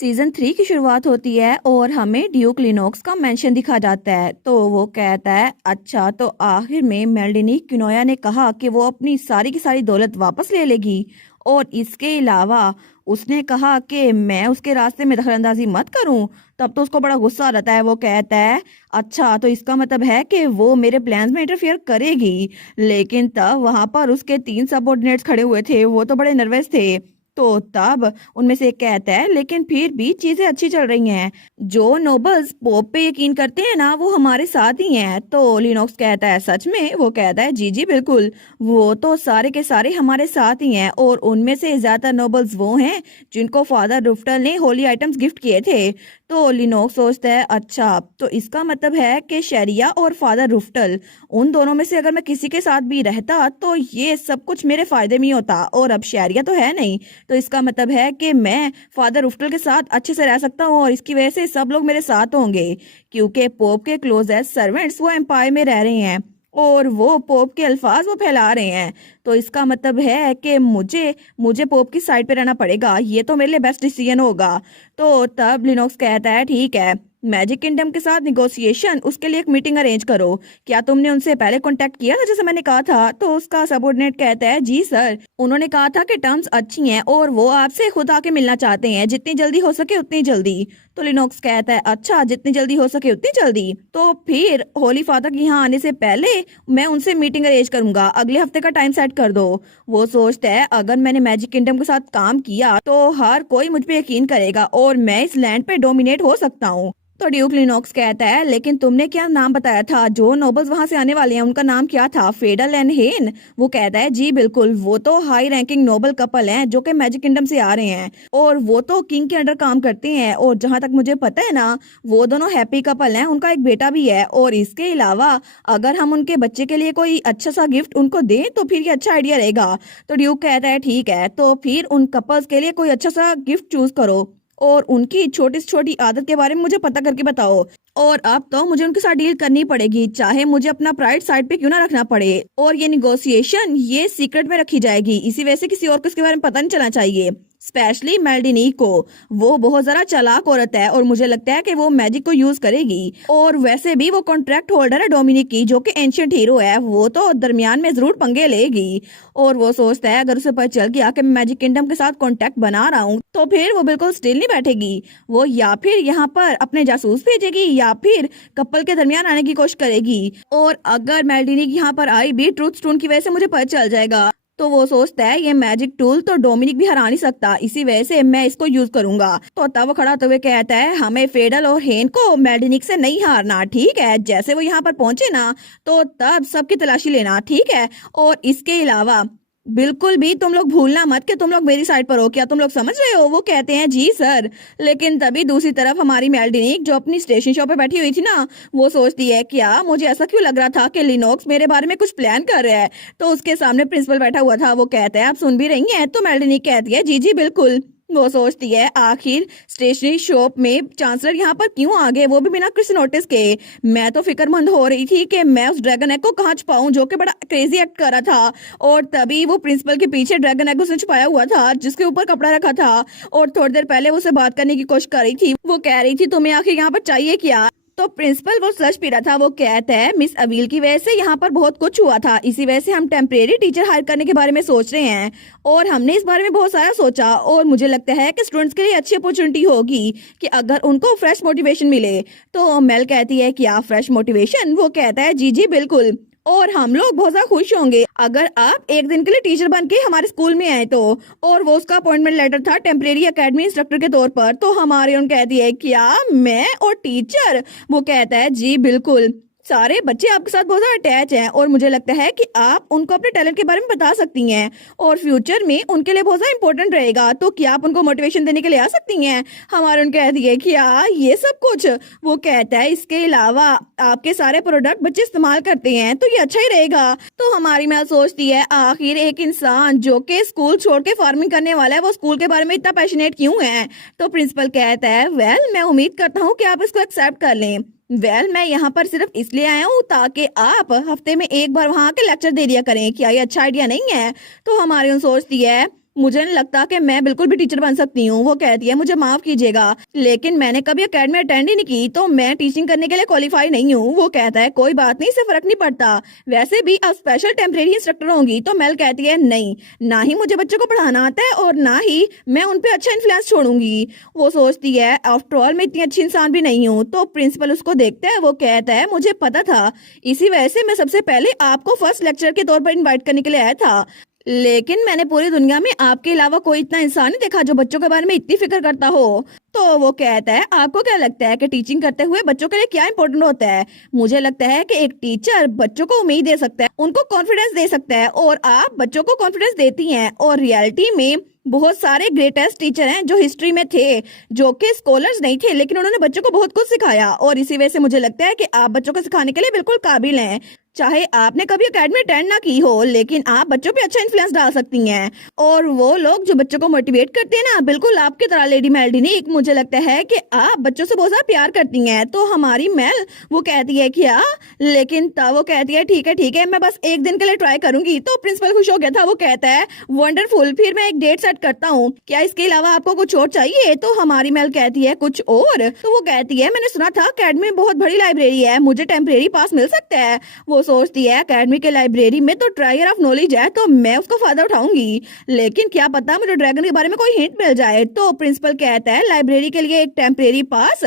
Season 3 की शुरुआत होती है और हमें ड्यूक लिनोक्स का मेंशन दिखा जाता है। तो वो कहता है अच्छा, तो आखिर में मेल्डिनी क्विनोया ने कहा कि वो अपनी सारी की सारी दौलत वापस ले लेगी और इसके अलावा उसने कहा कि मैं उसके रास्ते में दखलंदाजी मत करूं। तब तो उसको बड़ा गुस्सा आ जाता है। वो कहता है अच्छा, तो इसका मतलब है कि वो मेरे प्लान्स में इंटरफियर करेगी। लेकिन तब वहां पर उसके 3 सबऑर्डिनेट्स खड़े हुए थे, वो तो बड़े नर्वस थे। तो तब उनमें से एक कहता है लेकिन फिर भी चीजें अच्छी चल रही हैं। जो नोबल्स पोप पे यकीन करते हैं ना, वो हमारे साथ ही हैं। तो लिनोक्स कहता है सच में? वो कहता है जी जी बिल्कुल, वो तो सारे के सारे हमारे साथ ही हैं और उनमें से ज्यादातर नोबल्स वो हैं जिनको फादर रुफ्टल ने होली आइटम्स गिफ्ट किए थे। तो लिनोक्स सोचता है अच्छा, तो इसका मतलब है कि शरिया और फादर रुफ्टल, उन दोनों में से अगर मैं किसी के साथ भी रहता तो ये सब कुछ मेरे फायदे में ही होता। और अब शरिया तो है नहीं, तो इसका मतलब है कि मैं फादर रुफ्टल के साथ अच्छे से रह सकता हूँ और इसकी वजह से सब लोग मेरे साथ होंगे, क्योंकि पोप के क्लोजेस्ट सर्वेंट्स वो एम्पायर में रह रहे हैं और वो पोप के अल्फाज वो फैला रहे हैं। तो इसका मतलब है कि मुझे मुझे पोप की साइड पे रहना पड़ेगा। ये तो मेरे लिए बेस्ट डिसीजन होगा। तो तब लिनोक्स कहता है ठीक है, मैजिक किंगडम के साथ निगोशिएशन, उसके लिए एक मीटिंग अरेंज करो। क्या तुमने उनसे पहले कांटेक्ट किया था जैसे मैंने कहा था? तो उसका सबऑर्डिनेट कहता है जी सर, उन्होंने कहा था कि टर्म्स अच्छी हैं और वो आपसे खुद आके मिलना चाहते हैं, जितनी जल्दी हो सके उतनी जल्दी। तो लिनोक्स कहता है अच्छा, जितनी जल्दी हो सके उतनी जल्दी। तो फिर होली फादर के यहाँ आने से पहले मैं उनसे मीटिंग अरेंज करूंगा, अगले हफ्ते का टाइम सेट कर दो। वो सोचता है अगर मैंने मैजिक किंगडम के साथ काम किया तो हर कोई मुझ पे यकीन करेगा और मैं इस लैंड पे डोमिनेट हो सकता हूँ। तो ड्यूक लिनोक्स कहता है लेकिन तुमने क्या नाम बताया था? जो नोबल्स वहां से आने वाले हैं उनका नाम क्या था? फेडल एंड हेन? वो कहता है जी बिल्कुल, वो तो हाई रैंकिंग नोबल कपल हैं जो कि मैजिक किंगडम से आ रहे हैं और वो तो किंग के अंडर काम करते हैं। और जहां तक मुझे पता है ना, वो दोनों हैप्पी कपल हैं, उनका एक बेटा भी है। और इसके अलावा अगर हम उनके बच्चे के लिए कोई अच्छा सा गिफ्ट उनको दें तो फिर ये अच्छा आइडिया रहेगा। तो ड्यूक कहता है ठीक है, तो फिर उन कपल्स के लिए कोई अच्छा सा गिफ्ट चूज करो और उनकी छोटी से छोटी आदत के बारे में मुझे पता करके बताओ। और अब तो मुझे उनके साथ डील करनी पड़ेगी, चाहे मुझे अपना प्राइड साइड पे क्यों ना रखना पड़े। और ये निगोशिएशन ये सीक्रेट में रखी जाएगी, इसी वजह से किसी और को इसके बारे में पता नहीं चलना चाहिए, स्पेशली मेल्डिनी को। वो बहुत जरा चालाक औरत है और मुझे लगता है कि वो मैजिक को यूज करेगी। और वैसे भी वो कॉन्ट्रैक्ट होल्डर है डोमिनिक की, जो कि एंशियंट हीरो है, वो तो दरमियान में जरूर पंगे लेगी। और वो सोचता है अगर उसे पता चल गया कि मैं मैजिक किंगडम के साथ कॉन्टेक्ट बना रहा हूँ तो फिर वो बिल्कुल स्टिल नहीं बैठेगी। वो या फिर यहाँ पर अपने जासूस भेजेगी या फिर कपल के दरमियान आने की कोशिश करेगी। और अगर मेल्डिनी यहाँ पर आई भी ट्रूथ स्टोन की वजह से मुझे पता चल जाएगा, तो वो सोचता है ये मैजिक टूल तो डोमिनिक भी हरा नहीं सकता, इसी वजह से मैं इसको यूज करूंगा। तो तब वो खड़ा होते हुए कहता है हमें फेडल और हेन को मेल्डिनिक से नहीं हारना, ठीक है? जैसे वो यहाँ पर पहुंचे ना, तो तब सबकी तलाशी लेना, ठीक है? और इसके अलावा बिल्कुल भी तुम लोग भूलना मत कि तुम लोग मेरी साइड पर हो। क्या तुम लोग समझ रहे हो? वो कहते हैं जी सर। लेकिन तभी दूसरी तरफ हमारी मेल्डिनिक जो अपनी स्टेशन शॉप पे बैठी हुई थी ना, वो सोचती है क्या मुझे ऐसा क्यों लग रहा था कि लिनोक्स मेरे बारे में कुछ प्लान कर रहा है। तो उसके सामने प्रिंसिपल बैठा हुआ था, वो कहता है आप सुन भी रही हैं? तो मेल्डिनिक कहती है जी जी बिल्कुल। वो सोचती है आखिर स्टेशनरी शॉप में चांसलर यहाँ पर क्यों आ गए, वो भी बिना किसी नोटिस के। मैं तो फिक्रमंद हो रही थी कि मैं उस ड्रैगन एग को कहाँ छुपाऊं जो कि बड़ा क्रेजी एक्ट कर रहा था। और तभी वो प्रिंसिपल के पीछे ड्रैगन एग उसने छुपाया हुआ था जिसके ऊपर कपड़ा रखा था। और थोड़ी देर पहले वो उससे बात करने की कोशिश कर रही थी। वो कह रही थी तुम्हें आखिर यहाँ पर चाहिए क्या? तो प्रिंसिपल वो स्लश पी रहा था, वो कहता है मिस अवील की वजह से यहाँ पर बहुत कुछ हुआ था, इसी वजह से हम टेम्परेरी टीचर हायर करने के बारे में सोच रहे हैं। और हमने इस बारे में बहुत सारा सोचा और मुझे लगता है कि स्टूडेंट्स के लिए अच्छी अपॉर्चुनिटी होगी कि अगर उनको फ्रेश मोटिवेशन मिले। तो मेल कहती है क्या फ्रेश मोटिवेशन? वो कहता है जी जी बिल्कुल, और हम लोग बहुत ज्यादा खुश होंगे अगर आप एक दिन के लिए टीचर बन के हमारे स्कूल में आए तो। और वो उसका अपॉइंटमेंट लेटर था टेम्परेरी एकेडमी इंस्ट्रक्टर के तौर पर। तो हमारे उन कहती है क्या मैं और टीचर? वो कहता है जी बिल्कुल, सारे बच्चे आपके साथ बहुत ज्यादा अटैच हैं और मुझे लगता है कि आप उनको अपने टैलेंट के बारे में बता सकती हैं और फ्यूचर में उनके लिए बहुत ज्यादा इंपॉर्टेंट रहेगा। तो क्या आप उनको मोटिवेशन देने के लिए आ सकती हैं? हमारे उन कहती है क्या ये सब कुछ? वो कहता है इसके अलावा आपके सारे प्रोडक्ट बच्चे इस्तेमाल करते हैं तो ये अच्छा ही रहेगा। तो हमारी मैं सोचती है आखिर एक इंसान जो कि स्कूल छोड़ के फार्मिंग करने वाला है, वो स्कूल के बारे में इतना पैशनेट क्यों है? तो प्रिंसिपल कहता है वेल मैं उम्मीद करता हूँ कि आप इसको एक्सेप्ट कर लें। मैं यहाँ पर सिर्फ इसलिए आया हूँ ताकि आप हफ्ते में एक बार वहाँ के लेक्चर दे दिया करें। क्या ये अच्छा आइडिया नहीं है? तो हमारी उन सोचती है मुझे नहीं लगता कि मैं बिल्कुल भी टीचर बन सकती हूँ। वो कहती है मुझे माफ कीजिएगा, लेकिन मैंने कभी एकेडमी अटेंड ही नहीं की, तो मैं टीचिंग करने के लिए क्वालिफाई नहीं हूँ। वो कहता है कोई बात नहीं, इससे फर्क नहीं पड़ता, वैसे भी आप स्पेशल टेम्परेरी इंस्ट्रक्टर होंगी। तो मेल कहती है नहीं, ना ही मुझे बच्चों को पढ़ाना आता है और ना ही मैं उन पे अच्छा इन्फ्लुएंस छोड़ूंगी। वो सोचती है आफ्टर ऑल मैं इतनी अच्छी इंसान भी नहीं हूँ। तो प्रिंसिपल उसको देखता है, वो कहता है मुझे पता था, इसी वजह से मैं सबसे पहले आपको फर्स्ट लेक्चर के तौर पर इनवाइट करने के लिए आया था, लेकिन मैंने पूरी दुनिया में आपके अलावा कोई इतना इंसान नहीं देखा जो बच्चों के बारे में इतनी फिक्र करता हो। तो वो कहता है आपको क्या लगता है कि टीचिंग करते हुए बच्चों के लिए क्या इंपॉर्टेंट होता है? मुझे लगता है कि एक टीचर बच्चों को उम्मीद दे सकता है, उनको कॉन्फिडेंस दे सकता है, और आप बच्चों को कॉन्फिडेंस देती हैं। और रियलिटी में बहुत सारे ग्रेटेस्ट टीचर हैं जो हिस्ट्री में थे, जो कि स्कॉलर्स नहीं थे, लेकिन उन्होंने बच्चों को बहुत कुछ सिखाया। और इसी वजह से मुझे लगता है कि आप बच्चों को सिखाने के लिए बिल्कुल काबिल हैं। चाहे आपने कभी एकेडमी अटेंड ना की हो, लेकिन आप बच्चों पे अच्छा इन्फ्लुएंस डाल सकती हैं। और वो लोग जो बच्चों को मोटिवेट करते हैं ना, बिल्कुल आपकी तरह लेडी मेल्डिनिक, मुझे लगता है कि आप बच्चों से बहुत ज्यादा प्यार करती हैं। तो हमारी मेल वो कहती है क्या, लेकिन तब वो कहती है ठीक है, मैं बस एक दिन के लिए ट्राई करूंगी। तो प्रिंसिपल खुश हो गया था, वो कहता है वंडरफुल, फिर मैं एक डेट सेट करता हूँ, क्या इसके अलावा आपको कुछ और चाहिए? तो हमारी मेल कहती है कुछ और? तो वो कहती है मैंने सुना था अकेडमी में बहुत बड़ी लाइब्रेरी है, मुझे टेम्परेरी पास मिल सकता है? वो सोचती है अकेडमी के लाइब्रेरी में तो ट्रायर ऑफ नॉलेज है, तो मैं उसका फायदा उठाऊंगी, लेकिन क्या पता मुझे ड्रैगन के बारे में कोई हिंट मिल जाए। तो प्रिंसिपल कहता है लाइब्रेरी के लिए एक टेम्परेरी पास?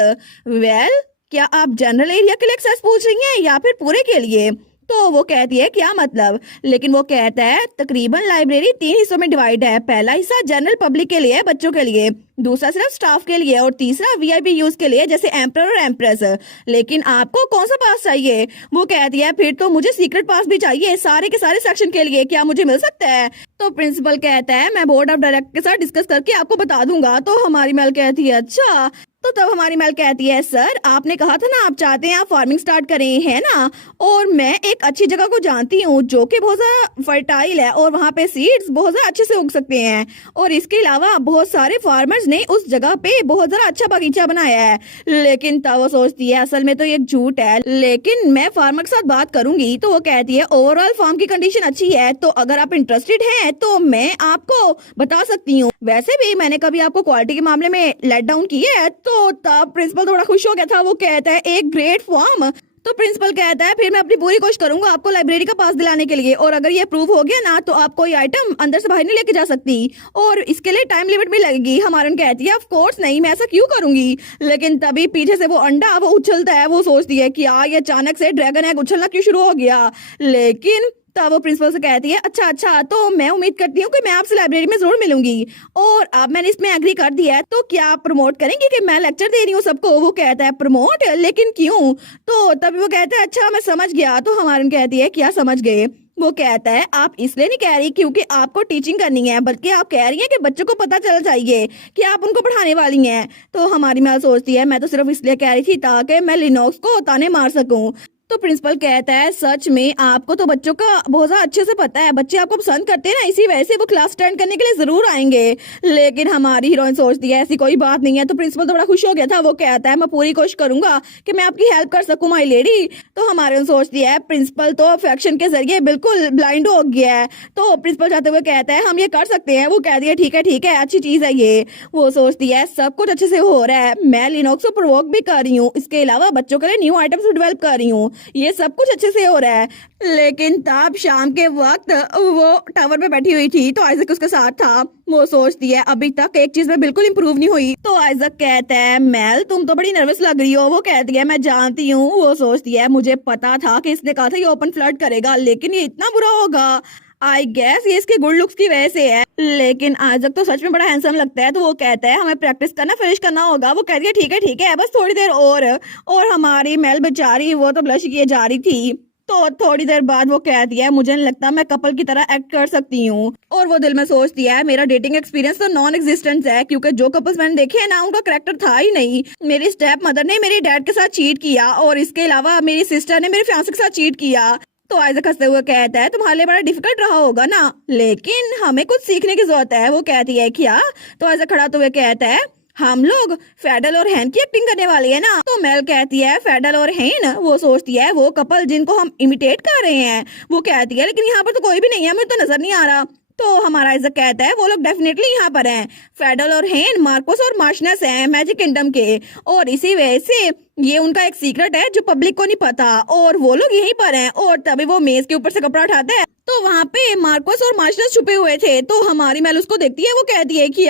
वेल, क्या आप जनरल एरिया के लिए एक्सेस पूछ रही हैं या फिर पूरे के लिए? तो वो कहती है क्या मतलब, लेकिन वो कहता है तकरीबन लाइब्रेरी 3 हिस्सों में डिवाइड है। पहला हिस्सा जनरल पब्लिक के लिए, बच्चों के लिए, दूसरा सिर्फ स्टाफ के लिए, और तीसरा वीआईपी यूज के लिए जैसे एम्पर और एम्प्रेस। लेकिन आपको कौन सा पास चाहिए? वो कहती है फिर तो मुझे सीक्रेट पास भी चाहिए, सारे के सारे सेक्शन के लिए, क्या मुझे मिल सकता है? तो प्रिंसिपल कहता है मैं बोर्ड ऑफ डायरेक्टर के साथ डिस्कस करके आपको बता दूंगा। तो हमारी मेल कहती है अच्छा। तो तब हमारी मेल कहती है सर आपने कहा था ना आप चाहते हैं आप फार्मिंग स्टार्ट करें, है ना? और मैं एक अच्छी जगह को जानती हूँ जो कि बहुत ज्यादा फर्टाइल है और वहाँ पे सीड्स बहुत ज्यादा अच्छे से उग सकते हैं, और इसके अलावा बहुत सारे फार्मर्स ने उस जगह पे बहुत ज्यादा अच्छा बगीचा बनाया है। लेकिन तब वो सोचती है असल में तो ये झूठ है, लेकिन मैं फार्मर के साथ बात करूंगी। तो वो कहती है ओवरऑल फार्म की कंडीशन अच्छी है, तो अगर आप इंटरेस्टेड हैं तो मैं आपको बता सकती हूँ। वैसे भी मैंने कभी आपको क्वालिटी के मामले में लेट डाउन किया है। तो तब प्रिंसिपल थोड़ा खुश हो गया था, वो कहता है एक ग्रेट फॉर्म। तो प्रिंसिपल कहता है फिर मैं अपनी पूरी कोशिश करूंगा आपको लाइब्रेरी का पास दिलाने के लिए, और अगर ये प्रूव हो गया ना तो आप कोई आइटम अंदर से बाहर नहीं लेके जा सकती, और इसके लिए टाइम लिमिट भी लगेगी। हमारन कहती है ऑफ कोर्स नहीं, मैं ऐसा क्यों करूंगी? लेकिन तभी पीछे से वो अंडा वो उछलता है, वो सोचती है कि यार ये अचानक से ड्रैगन एग उछलना क्यों शुरू हो गया। लेकिन तब वो प्रिंसिपल से कहती है अच्छा तो मैं उम्मीद करती हूँ कि मैं आपसे लाइब्रेरी में जरूर मिलूंगी, और अब मैंने इसमें एग्री कर दिया है, तो क्या आप प्रमोट करेंगे कि मैं लेक्चर दे रही हूँ सबको? वो कहता है प्रमोट, लेकिन क्यों? तो तभी वो कहता है अच्छा मैं समझ गया। तो हमारन कहती है क्या समझ गए? वो कहता है आप इसलिए नहीं कह रही क्योंकि आपको टीचिंग करनी है, बल्कि आप कह रही हैं कि बच्चों को पता चलना चाहिए कि आप उनको पढ़ाने वाली हैं। तो हमारी माँ सोचती है मैं तो सिर्फ इसलिए कह रही थी ताकि मैं लिनोक्स को ताने मार सकूं। तो प्रिंसिपल कहता है सच में आपको तो बच्चों का बहुत ज्यादा अच्छे से पता है, बच्चे आपको पसंद करते हैं ना, इसी वजह से वो क्लास अटेंड करने के लिए जरूर आएंगे। लेकिन हमारी हीरोइन सोचती है ऐसी कोई बात नहीं है। तो प्रिंसिपल थोड़ा खुश हो गया था, वो कहता है मैं पूरी कोशिश करूंगा कि मैं आपकी हेल्प कर सकूं माई लेडी। तो हमारी सोचती है प्रिंसिपल तो अफेक्शन के जरिए बिल्कुल ब्लाइंड हो गया है। तो प्रिंसिपल जाते हुए कहता है हम ये कर सकते हैं। वो कहती है ठीक है अच्छी चीज है ये। वो सोचती है सब कुछ अच्छे से हो रहा है, मैं लिनोक्स को प्रोवोक भी कर रही हूँ, इसके अलावा बच्चों के लिए न्यू आइटम्स डेवलप कर रही हूँ, ये सब कुछ अच्छे से हो रहा है। लेकिन तब शाम के वक्त वो टावर पे बैठी हुई थी, तो आइजक उसके साथ था। वो सोचती है अभी तक एक चीज में बिल्कुल इंप्रूव नहीं हुई। तो आइजक कहता है मेल तुम तो बड़ी नर्वस लग रही हो। वो कहती है मैं जानती हूँ। वो सोचती है मुझे पता था कि इसने कहा था ये ओपन फ्लर्ट करेगा, लेकिन ये इतना बुरा होगा। आई गेस ये इसके गुड लुक्स की वजह से है, लेकिन आइजक तो सच में बड़ा हैंडसम लगता है। तो वो कहता है हमें प्रैक्टिस करना फिनिश करना होगा। वो कहती है ठीक है बस थोड़ी देर और हमारी मेल बेचारी वो तो ब्लश किए जा रही थी। तो थोड़ी देर बाद वो कहती है मुझे नहीं लगता मैं कपल की तरह एक्ट कर सकती हूँ, और वो दिल में सोचती है मेरा डेटिंग एक्सपीरियंस तो नॉन एग्जिस्टेंट है, क्योंकि जो कपल्स मैंने देखे हैं ना उनका करेक्टर था ही नहीं। मेरी स्टेप मदर ने मेरे डैड के साथ चीट किया, और इसके अलावा मेरी सिस्टर ने मेरे फियांसे के साथ चीट किया। तो आइजक हंसते हुए कहता है तुम्हारे लिए बड़ा डिफिकल्ट रहा होगा ना, लेकिन हमें कुछ सीखने की जरूरत है। वो कहती है क्या? तो आइजक खड़ा हुए कहता है हम लोग फेडल और हैन की एक्टिंग करने वाली है ना। तो मेल कहती है फेडल और हैन? वो सोचती है वो कपल जिनको हम इमिटेट कर रहे हैं। वो कहती है लेकिन यहाँ पर तो कोई भी नहीं है, मुझे तो नजर नहीं आ रहा। तो हमारा आइजक कहता है वो लोग डेफिनेटली यहाँ पर हैं। फेडल और हेन मार्कोस और मार्शनस हैं मैजिक किंगडम के, और इसी वजह से ये उनका एक सीक्रेट है जो पब्लिक को नहीं पता, और वो लोग यहीं पर हैं। और तभी वो मेज के ऊपर से कपड़ा उठाता है तो वहाँ पे मार्कोस और मार्शनस छुपे हुए थे। तो हमारी मेल उसको देखती है, वो कहती है कि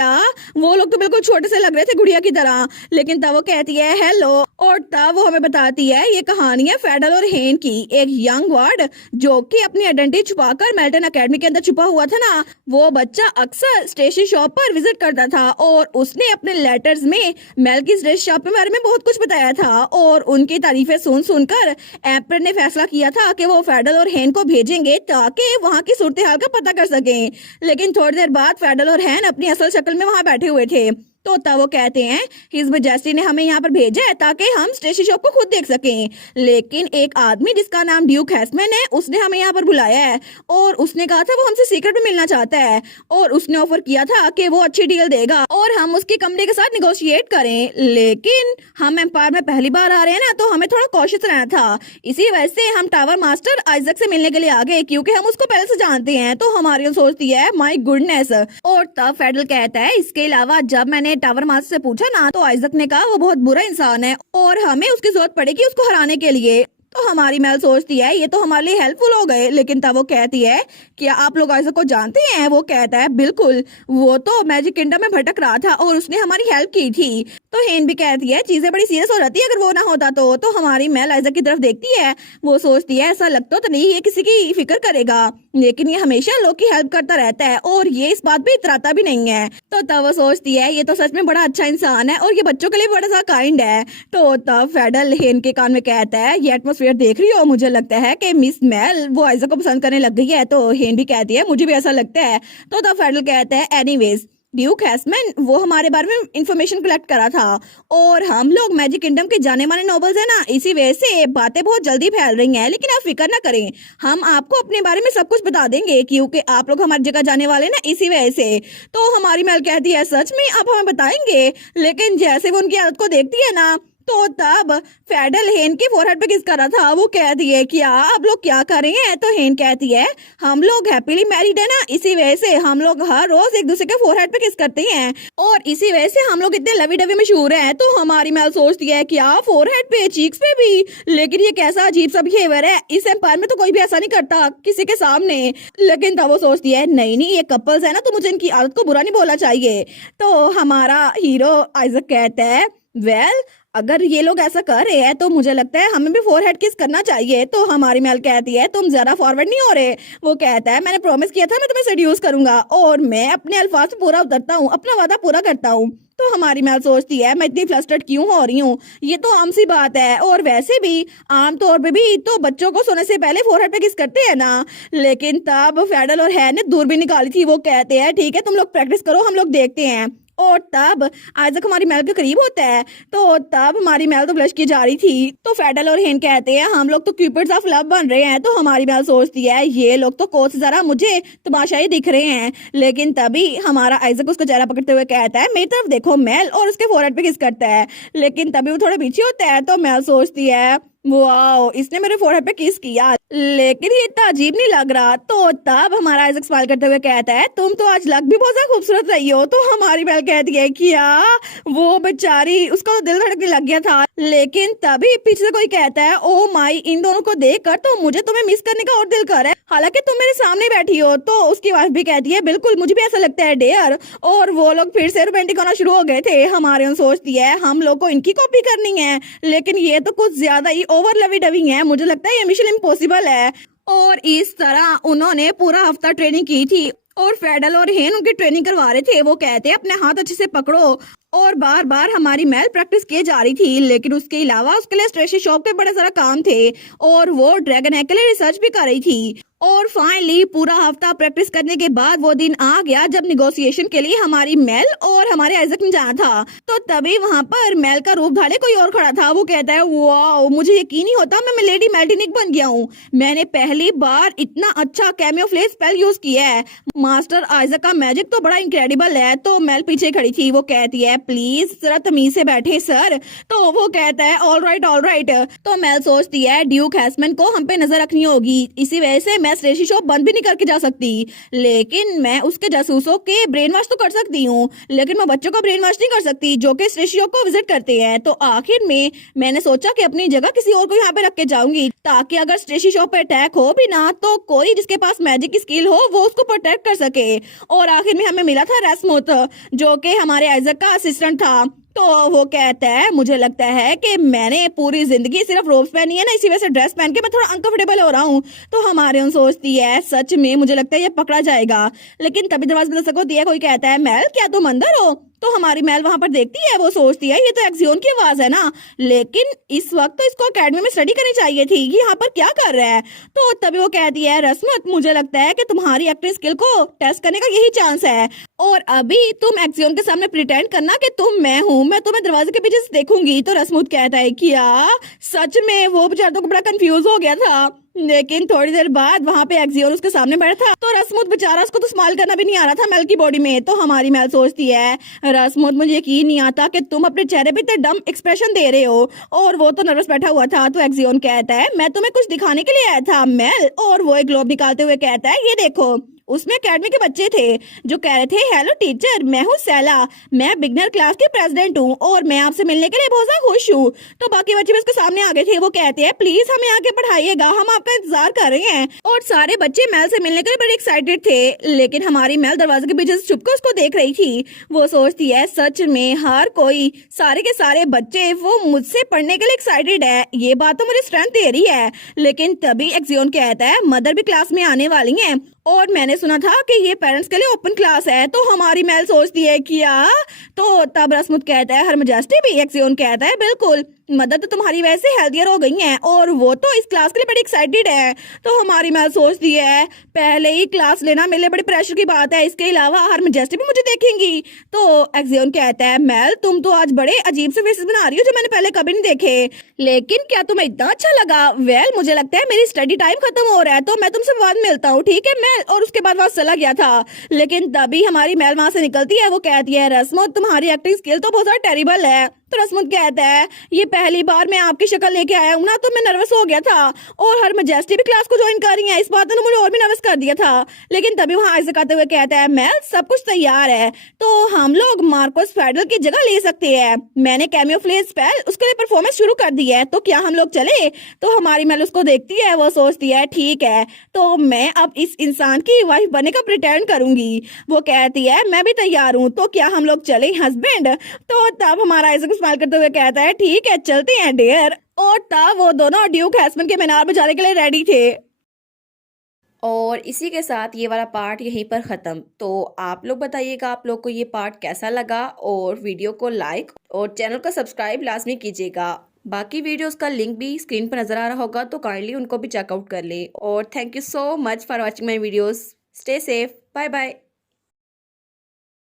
वो लोग तो बिल्कुल छोटे से लग रहे थे गुड़िया की तरह, लेकिन तब वो कहती है हेलो। और तब वो हमें बताती है ये कहानी है फेडल और हेन की, एक यंग वर्ड जो कि अपनी आइडेंटिटी छुपाकर मेल्टन एकेडमी के अंदर छुपा हुआ था ना, वो बच्चा अक्सर स्टेशनरी शॉप पर विजिट करता था और उसने अपने लेटर्स में मेल की स्टेशनरी शॉप के बारे में बहुत कुछ बताया था। और उनकी तारीफें सुन सुनकर एम्पर ने फैसला किया था कि वो फेडल और हेन को भेजेंगे ताकि वहाँ की सूरत हाल का पता कर सकें। लेकिन थोड़ी देर बाद फेडल और हेन अपनी असल शक्ल में वहाँ बैठे हुए थे। तो तब वो कहते हैं हिज मैजेस्टी ने हमें यहाँ पर भेजा है ताकि हम स्टेशनरी शॉप को खुद देख सकें, लेकिन एक आदमी जिसका नाम ड्यूक हैसमैन है उसने हमें यहाँ पर बुलाया है और उसने कहा था वो हमसे सीक्रेट में मिलना चाहता है, और उसने ऑफर किया था कि वो अच्छी डील देगा और हम उसकी कंपनी के साथ निगोशिएट करें। लेकिन हम एम्पायर में पहली बार आ रहे हैं ना, तो हमें थोड़ा कॉशियस रहना था। इसी वजह से हम टावर मास्टर आइजक से मिलने के लिए आ गए क्योंकि हम उसको पहले से जानते हैं। तो हमारी सोचती है माई गुडनेस। और तब फेडल कहता है इसके अलावा जब मैंने टावर मास्टर से पूछा ना, तो आइजक ने कहा वो बहुत बुरा इंसान है और हमें उसकी जरूरत पड़ेगी उसको हराने के लिए। तो हमारी मेल सोचती है ये तो हमारे लिए हेल्पफुल हो गए, लेकिन तब वो कहती है क्या आप लोग आइजक को जानते हैं? वो कहता है बिल्कुल, वो तो मैजिक किंगडम में भटक रहा था और उसने हमारी हेल्प की थी। तो हेन भी कहती है चीजें बड़ी सीरियस हो जाती है अगर वो ना होता तो हमारी मेल आइजक की तरफ देखती है। वो सोचती है ऐसा लगता तो नहीं ये किसी की फिक्र करेगा, लेकिन ये हमेशा लोग की हेल्प करता रहता है और ये इस बात पे इतराता भी नहीं है। तो तब वो सोचती है ये तो सच में बड़ा अच्छा इंसान है और ये बच्चों के लिए बड़ा सा काइंड है। तो तब फेडल हेन के कान में कहता है ये एटमॉस्फेयर देख रही हो, मुझे लगता है कि मिस मेल वो आइजक को पसंद करने लग गई है। तो हेन भी कहती है मुझे भी ऐसा लगता है। तो तब फेडल कहता है एनीवेज ड्यूक हैसमैन वो हमारे बारे में इंफॉर्मेशन कलेक्ट करा था और हम लोग मैजिक किंगडम के जाने माने नॉवेल्स है ना, इसी वजह से बातें बहुत जल्दी फैल रही हैं। लेकिन आप फिक्र ना करें, हम आपको अपने बारे में सब कुछ बता देंगे क्योंकि आप लोग हमारी जगह जाने वाले ना, इसी वजह से। तो हमारी मेल कहती है सच में आप हमें बताएंगे? लेकिन जैसे वो उनकी आदत को देखती है ना, तो तब फेडल हेन के फोरहेड पे किस कर रहा था। वो कहती है कि आप लोग क्या कर रहे हैं? तो हेन कहती है हम लोग हैप्पीली मैरिड है ना, इसी वजह से हम लोग हर रोज एक दूसरे के फोरहेड पे किस करते हैं और इसी वजह से हम लोग इतने लवी डवी मशहूर हैं। तो हमारी मेल सोचती है कि फोरहेड पे, चीक्स पे भी, लेकिन ये कैसा अजीब सा बिहेवियर है, इस एम्पायर में तो कोई भी ऐसा नहीं करता किसी के सामने। लेकिन तब वो सोचती है नहीं नहीं ये कपल्स है ना, तो मुझे इनकी आदत को बुरा नहीं बोलना चाहिए। तो हमारा हीरो आइजक कहता है वेल अगर ये लोग ऐसा कर रहे हैं तो मुझे लगता है हमें भी फोरहेड किस करना चाहिए। तो हमारी मेल कहती है तुम जरा फॉरवर्ड नहीं हो रहे। वो कहता है मैंने प्रॉमिस किया था मैं तुम्हें सेड्यूस करूंगा और मैं अपने अल्फाज पे पूरा उतरता हूँ, अपना वादा पूरा करता हूँ। तो हमारी मेल सोचती है मैं इतनी फ्लस्टर्ड क्यों हो रही हूँ, ये तो आम सी बात है और वैसे भी आमतौर पे भी तो बच्चों को सोने से पहले फोरहेड पे किस करते हैं ना। लेकिन तब फेडल और हैन ने दूर भी निकाली थी। वो कहते हैं ठीक है तुम लोग प्रैक्टिस करो, हम लोग देखते हैं। और तब आइजक हमारी मेल के करीब होता है, तो तब हमारी मेल तो ब्लश की जा रही थी। तो फेडल और हेन कहते हैं हम लोग तो क्यूपिड्स ऑफ लव बन रहे हैं। तो हमारी मेल सोचती है ये लोग तो कोच जरा मुझे तमाशाई दिख रहे हैं। लेकिन तभी हमारा आइजक उसको चेहरा पकड़ते हुए कहता है मेरी तरफ देखो मेल, और उसके फोरहेड पे किस करता है। लेकिन तभी वो थोड़ा पीछे होता है। तो मेल सोचती है वाओ इसने मेरे फोरहेड पे किस किया, लेकिन ये इतना अजीब नहीं लग रहा। तो तब हमारा आइजक स्माइल करते हुए कहता है तुम तो आज लग भी बहुत ज्यादा खूबसूरत रही हो। तो हमारी बेल कहती है क्या वो बेचारी उसका तो दिल धड़कने लग गया था। लेकिन तभी पीछे से कोई कहता है ओ माई इन दोनों को देखकर तो मुझे तुम्हें मिस करने का और दिल कर है, हालांकि तुम मेरे सामने बैठी हो। तो उसकी वाइफ भी कहती है बिल्कुल मुझे भी ऐसा लगता है डियर। और वो लोग फिर से रोमांटिक होना शुरू हो गए थे। हमारे सोचती है हम लोग को इनकी कॉपी करनी है, लेकिन ये तो कुछ ज्यादा ही ओवर लवी डविंग है, मुझे लगता है ये मिशन इम्पॉसिबल है। और इस तरह उन्होंने पूरा हफ्ता ट्रेनिंग की थी और फेडल और हेन उनकी ट्रेनिंग करवा रहे थे। वो कहते हैं अपने हाथ अच्छे से पकड़ो, और बार बार हमारी मेल प्रैक्टिस किए जा रही थी। लेकिन उसके अलावा उसके लिए स्टेशनरी शॉप पे बड़े सारा काम थे और वो ड्रैगन एग के लिए रिसर्च भी कर रही थी। और फाइनली पूरा हफ्ता प्रैक्टिस करने के बाद वो दिन आ गया जब निगोशिएशन के लिए हमारी मेल और हमारे आइजक ने जाना था। तो तभी वहाँ पर मेल का रूप धारे कोई और खड़ा था। वो कहता है वाओ मुझे यकीन नहीं होता मैं लेडी मेल्टिनिक बन गया हूँ, मैंने पहली बार इतना अच्छा कैमियो फ्लेज स्पेल यूज किया है। मास्टर आइजक का मैजिक तो बड़ा इनक्रेडिबल है। तो मेल पीछे खड़ी थी। वो कहती है प्लीज जरा तमीज से बैठे सर। तो वो कहता है ऑल राइट ऑल राइट। तो मेल सोचती है ड्यूक हैसमैन को हम पे नजर रखनी होगी, इसी वजह से मेल मैं स्टेशनरी शॉप बंद भी नहीं करके जा सकती, लेकिन मैं उसके जासूसों के ब्रेन वॉश तो कर सकती हूँ, लेकिन मैं बच्चों का ब्रेन वॉश नहीं कर सकती जो कि स्टेशनरी शॉप को विजिट करते हैं। तो आखिर में मैंने सोचा कि अपनी जगह किसी और को यहाँ पे रख के जाऊंगी, ताकि अगर स्टेशनरी शॉप पे अटैक हो भी ना तो कोई जिसके पास मैजिक की स्किल हो वो उसको प्रोटेक्ट कर सके। और आखिर में हमें मिला था रेस्मुथ, जो कि हमारे आइजक का असिस्टेंट था। तो वो कहता है मुझे लगता है कि मैंने पूरी जिंदगी सिर्फ रोब्स पहनी है ना, इसी वजह से ड्रेस पहन के मैं थोड़ा अनकंफर्टेबल हो रहा हूँ। तो हमारे उन सोचती है सच में मुझे लगता है ये पकड़ा जाएगा, लेकिन तभी दरवाजा बंद होती है। कोई कहता है मेल क्या तुम अंदर हो? तो हमारी मेल वहां पर देखती है, वो सोचती है ये तो एक्सियोन की आवाज है ना, लेकिन इस वक्त तो इसको एकेडमी में स्टडी करनी चाहिए थी, ये यहाँ पर क्या कर रहा है? तो तभी वो कहती है रस्मत मुझे लगता है कि तुम्हारी एक्टिंग स्किल को टेस्ट करने का यही चांस है, और अभी तुम एक्सियोन के सामने प्रिटेंड करना कि तुम मैं हूँ, मैं तुम्हें दरवाजे के पीछे से देखूंगी। तो रस्मुत कहता है क्या सच में? वो बेचारा तो बड़ा कंफ्यूज हो गया था, लेकिन थोड़ी देर बाद वहां पे एक्सियोन उसके सामने बैठा था। तो रस्मुत बेचारा, उसको तो स्माइल करना भी नहीं आ रहा था मेल की बॉडी में। तो हमारी मेल सोचती है रस्मुत मुझे यकीन नहीं आता कि तुम अपने चेहरे पे इतना डम एक्सप्रेशन दे रहे हो, और वो तो नर्वस बैठा हुआ था। तो एक्सियोन कहता है मैं तुम्हें कुछ दिखाने के लिए आया था मेल, और वो एक ग्लोब निकालते हुए कहता है ये देखो। उसमें एकेडमी के बच्चे थे जो कह रहे थे हेलो टीचर, मैं हूँ सैला, मैं बिगनर क्लास के प्रेसिडेंट हूँ और मैं आपसे मिलने के लिए बहुत ज्यादा खुश हूँ। तो बाकी बच्चे भी उसके सामने आ गए थे। वो कहते हैं प्लीज हमें आके पढ़ाइएगा, हम आपका इंतजार कर रहे हैं। और सारे बच्चे मेल से मिलने के लिए बड़े एक्साइटेड थे, लेकिन हमारी मेल दरवाजे के पीछे से छुपकर उसको देख रही थी। वो सोचती है सच में हर कोई, सारे के सारे बच्चे वो मुझसे पढ़ने के लिए एक्साइटेड है, ये बात तो मुझे स्ट्रेंथ दे रही है। लेकिन तभी एक्सियोन कहता है मदर भी क्लास में आने वाली है, और मैंने सुना था कि ये पेरेंट्स के लिए ओपन क्लास है। तो हमारी मेल सोचती है क्या? तो तब रस्मुत कहता है हर मजेस्टी भी? एक्सियोन कहता है बिल्कुल, मदर तो तुम्हारी वजह से हेल्थियर हो गई हैं और वो तो इस क्लास के लिए बड़ी एक्साइटेड है। तो हमारी मेल सोचती है पहले ही क्लास लेना मेरे लिए बड़ी प्रेशर की बात है, इसके अलावा हर मजेस्टी भी मुझे देखेंगी। तो एक्सियोन कहता है मेल तुम तो आज बड़े अजीब से फेसेस बना रही हो जो मैंने पहले कभी नहीं देखे, लेकिन क्या तुम्हें इतना अच्छा लगा? वेल मुझे लगता है मेरी स्टडी टाइम खत्म हो रहा है, तो मैं तुमसे बाद में मिलता हूँ, ठीक है मेल? और उसके बाद वहां चला गया था। लेकिन तभी हमारी मेल वहां से निकलती है। वो कहती है रस्मुत तुम्हारी एक्टिंग स्किल तो बहुत ज्यादा टेरिबल है। तो रस्मुत कहता है ये पहली बार मैं आपकी शक्ल लेके आया हूँ ना, तो मैं नर्वस हो गया था, और हर मजेस्टी भी क्लास को ज्वाइन कर रही है, इस बात ने मुझे और भी नर्वस कर दिया था। लेकिन तभी वहां आइजक आते हुए कहता है मेल सब कुछ तैयार है, तो हम लोग मार्कोस फेडरल की जगह ले सकते हैं, मैंने कैमियो फ्लेज स्पेल उसके लिए परफॉर्मेंस शुरू कर दी है, तो क्या हम लोग चले? तो हमारी मेल उसको देखती है, वो सोचती है ठीक है, तो मैं अब इस इंसान की वाइफ बनने का प्रिटेंड करूंगी। वो कहती है मैं भी तैयार हूँ, तो क्या हम लोग चले हस्बैंड? तो तब हमारा आइजक स्माइल करते हुए कहता है ठीक है चलते हैं डियर। और तब वो दोनों ड्यूक हैस्मन के मीनार पे जाने के लिए रेडी थे। और इसी के साथ ये वाला पार्ट यहीं पर ख़त्म। तो आप लोग बताइएगा आप लोग को ये पार्ट कैसा लगा, और वीडियो को लाइक और चैनल को सब्सक्राइब लाजमी कीजिएगा। बाकी वीडियोस का लिंक भी स्क्रीन पर नज़र आ रहा होगा, तो काइंडली उनको भी चेकआउट कर ले। और thank you so much for watching my videos. Stay safe, bye bye.